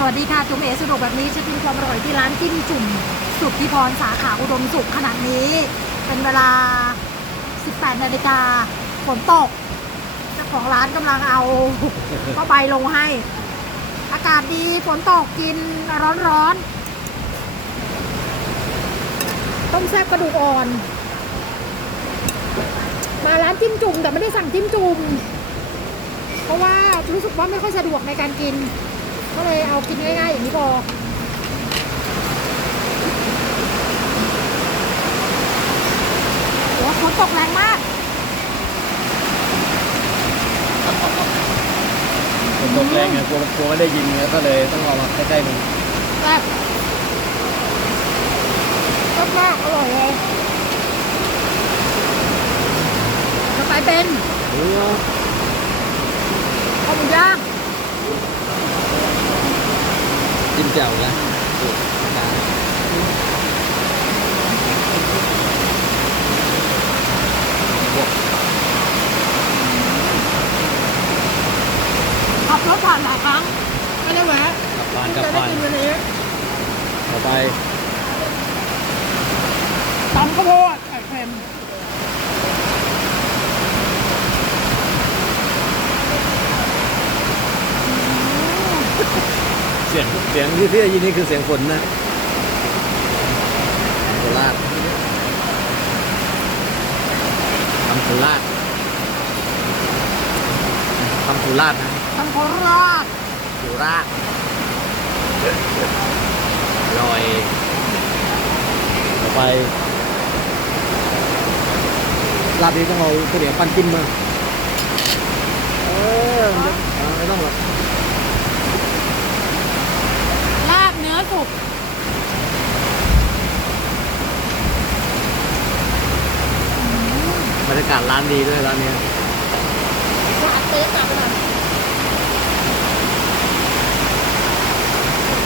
สวัสดีค่ะ จุ๋มเอ๋สะดวกแบบนี้จะกินความอร่อยที่ร้านจิ้มจุ่มสุทธิพรสาขาอุดมสุขขนาดนี้ เป็นเวลา 18 นาฬิกาฝนตกเจ้าของร้านกำลังเอาผ้าใบลงให้ อากาศดีฝนตกกินร้อนๆต้มแซ่บกระดูกอ่อน มาร้านจิ้มจุ่มแต่ไม่ได้สั่งจิ้มจุ่มเพราะว่ารู้สึกว่าไม่ค่อยสะดวกในการกิน ก็เลยเอากินง่ายๆอย่างนี้พอโอ้ฝนตกแรงมากผมตกแรงไงกลัวกลัวไม่ได้ยินไงก็เลยต้องเอามาใกล้ๆมันแซ่บแซ่บมากอร่อยเลยต่อไปเป็นเนื้อข้าวหมูย่าง จิ้มแจ่วนะขับรถผ่านหลายครั้งไม่ได้แวะกับปานกับจะได้ปานกินวันนี้ต่อไปตำข้าวโพดไข่เค็มเสียงเสียงที่ที่ได้ยินนี่คือเสียงฝนนะโคราชทำโคราชทำโคราชนะตำโคราชโคราชอร่อยต่อไปลาบนี้ต้องเอาข้าวเหนียวปั้นจิ้มมาเออมันจะอ่าไม่ต้องหรอก ลาบเนื้อสุก บ รรยากาศร้านดีด้วยร้านเนี้ยหวานเต๊ะกลับไปหน่อย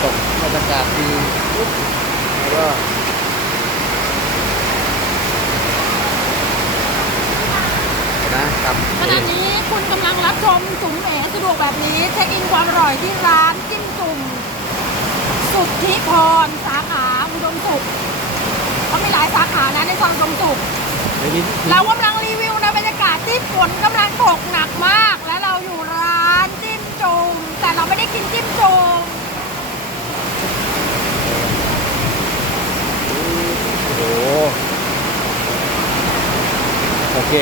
ตกบรรยากาศดีปุ๊บแล้วก็นะครับขณะนี้คุณกำลังรับชมจุ๋มเอ๋สะดวกแบบนี้ เช็คอินความอร่อยที่ร้านจิ้มจุ่มสุทธิพร สาขาอุดมสุขเขามีหลายสาขานะในซอยอุดมสุขไม่มีเรากำลังรีวิวในบร ที่ฝนกำลังตกหนักมาก และเราอยู่ร้านจิ้มจุ่มแต่เราไม่ได้กินจิ้มจุ่มโอ้โหโอเค